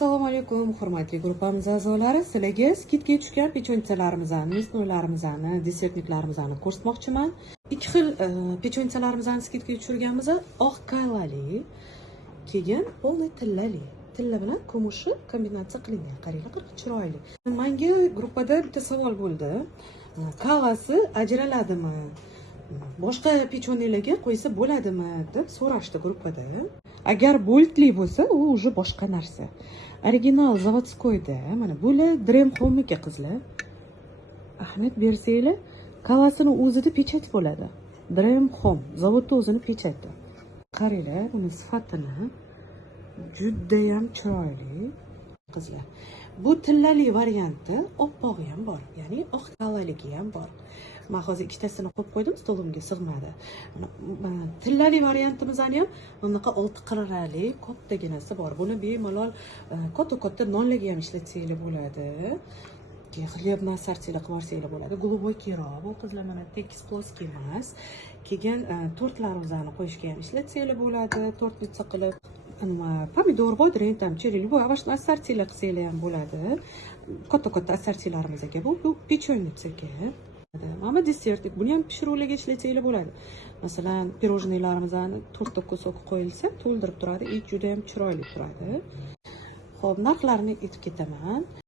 Assalomu alaykum, hurmatli gruppamiz a'zolari. Sizlarga skidga tushgan pechonchalarimizni, мясноylarimizni, desertniklarimizni ko'rsatmoqchiman. Ikki xil pechonchalarimizni skidga tushirganmiz. Oq kaylali, keyin polniy tillali. Tilla bilan kumushi kombinatsiya qilingan. Qaranglar, qirq chiroyli. Menga gruppada bitta savol bo'ldi. Kavasi ajraladimi? Boshqa pechonlarga qo'ysa bo'ladimi deb so'rashdi gruppada. Agar boltli bo'lsa, u уже boshqa narsa. Original zavodskoyda, mana bular Dremhomniki qizlar. Ahamiyat bersanglar, kavasini o'zida pechat bo'ladi. Dremhom zavodda o'zini pechati. Qaranglar, buni sifatini juda ham chiroyli qizlar. Bu tillali varianti oppog'i ham bor, ya'ni oq kallaligi ham bor. Men hozir ikkitasini qo'yib qo'ydim, stolimga sig'madi. Tillali variantimizni ham bunaqa olti qirrali kattaginasi bor. Buni bemalol katta nonlarga ham ishlatsanglar bo'ladi. Xleb nasarchilar qilib yuborsanglar bo'ladi. Glubokiyroq, bu qizlar mana tekis ploskiy emas. Keyin tortlarimizni qo'yishga ham ishlatsanglar bo'ladi, tortlica qilib. Pomidor bor, tam chili, bu avashni assortilar qilsanglar ham bo'ladi. Katta assortilarimizga bu pechonnitsiga. Mana desertlik, buni ham pishiruvlarga ishlatsanglar bo'ladi. Masalan, pirojnoylarimizni to'rtta kусок qo'yilsa, to'ldirib turadi, juda ham chiroyli turadi. Xo'p, narxlarini aytib ketaman.